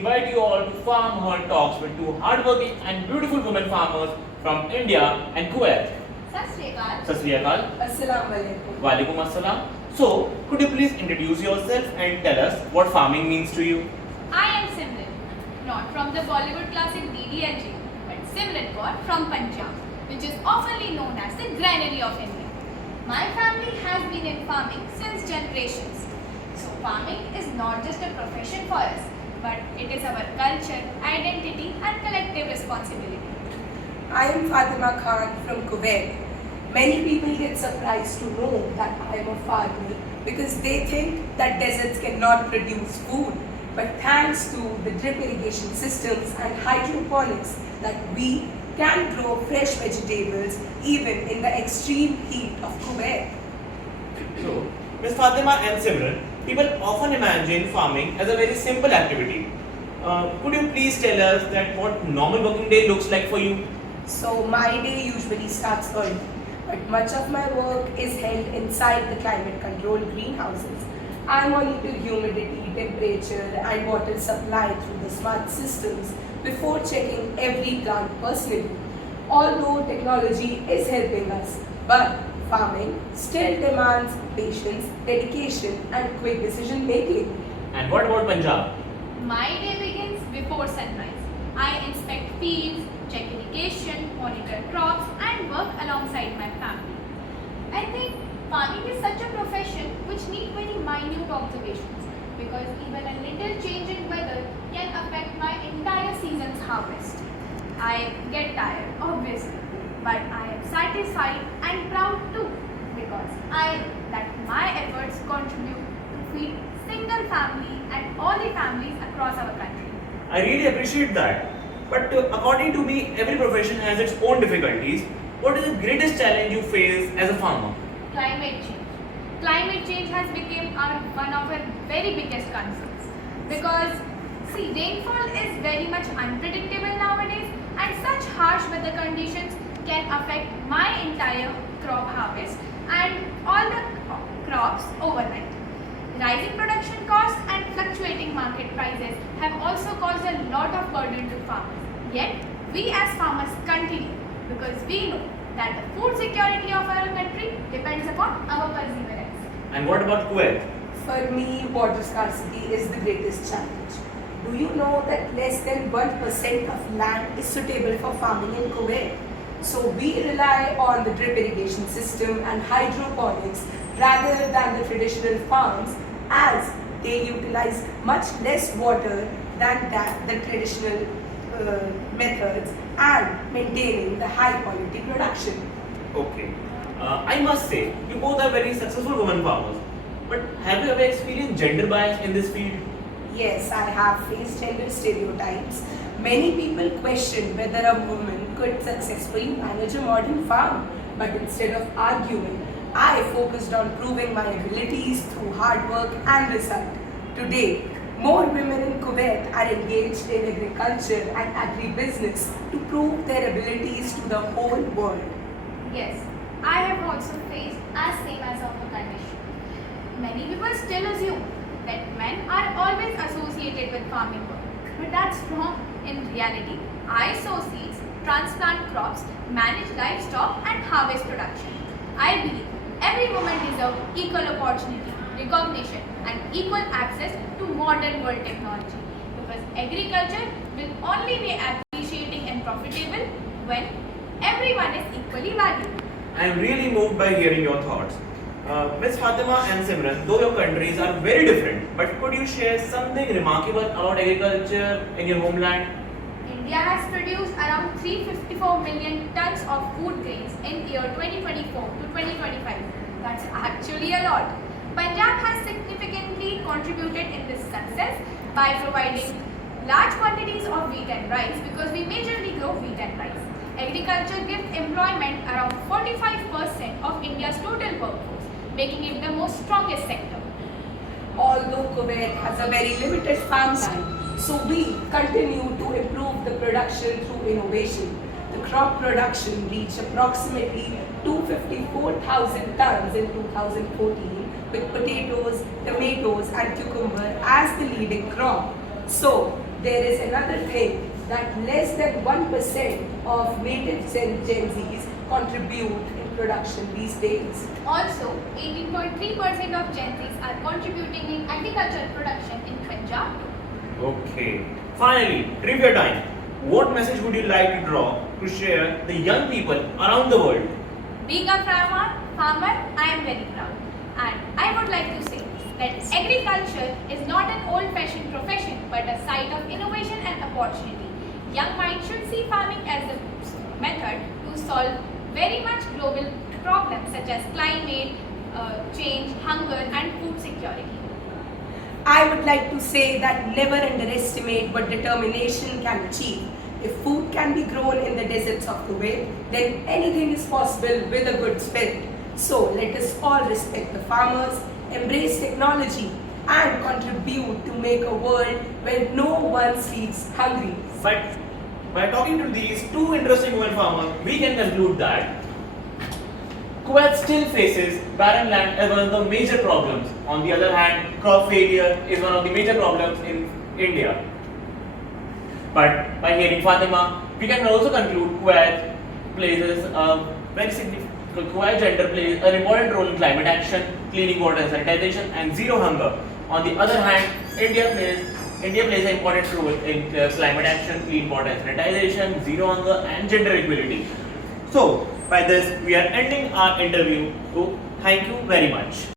invite you all to FarmHER talks with two hardworking and beautiful women farmers from India and Kuwait. Sat Sri Akal. Sat Sri Akal. Assalamu alaikum. Walaikum assalam. So, could you please introduce yourself and tell us what farming means to you? I am Simran, not from the Bollywood classic D.A.V, but Simran Kaur from Punjab, which is oftenly known as the granary of India. My family has been in farming since generations. So farming is not just a profession for us, but it is our culture, identity and collective responsibility. I am Fatima Khan from Kuwait. Many people get surprised to know that I am a farmer because they think that deserts cannot produce food. But thanks to the drip irrigation systems and hydroponics that we can grow fresh vegetables even in the extreme heat of Kuwait. So, Ms. Fatima and Simran, people often imagine farming as a very simple activity. Could you please tell us that what normal working day looks like for you? So my day usually starts early, but much of my work is held inside the climate controlled greenhouses. I monitor humidity, temperature and water supply through the smart systems before checking every plant personally. Although technology is helping us, but farming still demands patience, dedication and quick decision making. And what about Punjab? My day begins before sunrise. I inspect fields, check irrigation, monitor crops and work alongside my family. I think farming is such a profession which needs very minute observations because even a little change in weather can affect my entire season's harvest. I get tired, obviously, but I am satisfied and proud too because I know that my efforts contribute to feed single family and all the families across our country. I really appreciate that. But according to me, every profession has its own difficulties. What is the greatest challenge you face as a farmer? Climate change. Climate change has become one of our very biggest concerns because see, rainfall is very much unpredictable nowadays and such harsh weather conditions can affect my entire crop harvest and all the crops overnight. Rising production costs and fluctuating market prices have also caused a lot of burden to farmers. Yet, we as farmers continue because we know that the food security of our country depends upon our perseverance. And what about Kuwait? For me, water scarcity is the greatest challenge. Do you know that less than 1% of land is suitable for farming in Kuwait? So we rely on the drip irrigation system and hydroponics rather than the traditional farms as they utilize much less water than the traditional methods and maintaining the high quality production. Okay. I must say, you both are very successful women farmers. But have you ever experienced gender bias in this field? Yes, I have faced gender stereotypes. Many people question whether a woman could successfully manage a modern farm. But instead of arguing, I focused on proving my abilities through hard work and result. Today, more women in Kuwait are engaged in agriculture and agribusiness to prove their abilities to the whole world. Yes, I have also faced as same as of a condition. Many people still assume that men are always associated with farming work, but that's wrong. In reality, I sow seeds, transplant crops, manage livestock and harvest production. I believe every woman deserves equal opportunity, recognition and equal access to modern world technology because agriculture will only be appreciating and profitable when everyone is equally valued. I am really moved by hearing your thoughts. Ms. Fatima and Simran, though your countries are very different, but could you share something remarkable about agriculture in your homeland? India has produced around 354 million tons of food grains in year 2024 to 2025. That's actually a lot. Punjab has significantly contributed in this success by providing large quantities of wheat and rice because we majorly grow wheat and rice. Agriculture gives employment around 45% of India's total workforce, making it the most strongest sector. Although Kuwait has a very limited farmland, so we continue to improve the production through innovation. The crop production reached approximately 254,000 tons in 2014 with potatoes, tomatoes and cucumber as the leading crop. So, there is another thing that less than 1% of native Gen Zs contribute in production these days. Also, 18.3% of Gen Zs are contributing in agricultural production in Punjab. Okay. Finally, trivia time. What message would you like to draw to share the young people around the world? Being a farmer, I am very proud. And I would like to say that agriculture is not an old-fashioned profession but a site of innovation and opportunity. Young minds should see farming as a method to solve very much global problems such as climate change, hunger and food security. I would like to say that never underestimate what determination can achieve. If food can be grown in the deserts of Kuwait, then anything is possible with a good spirit. So let us all respect the farmers, embrace technology and contribute to make a world where no one sleeps hungry. But by talking to these two interesting women farmers, we can conclude that Kuwait still faces barren land as one of the major problems. On the other hand, crop failure is one of the major problems in India. But by hearing Fatima, we can also conclude Kuwait plays a very significant. Kuwait gender plays an important role in climate action, cleaning water and sanitation, and zero hunger. On the other hand, India plays an important role in climate action, clean water and sanitization, zero hunger, and gender equality. So, by this, we are ending our interview. So, thank you very much.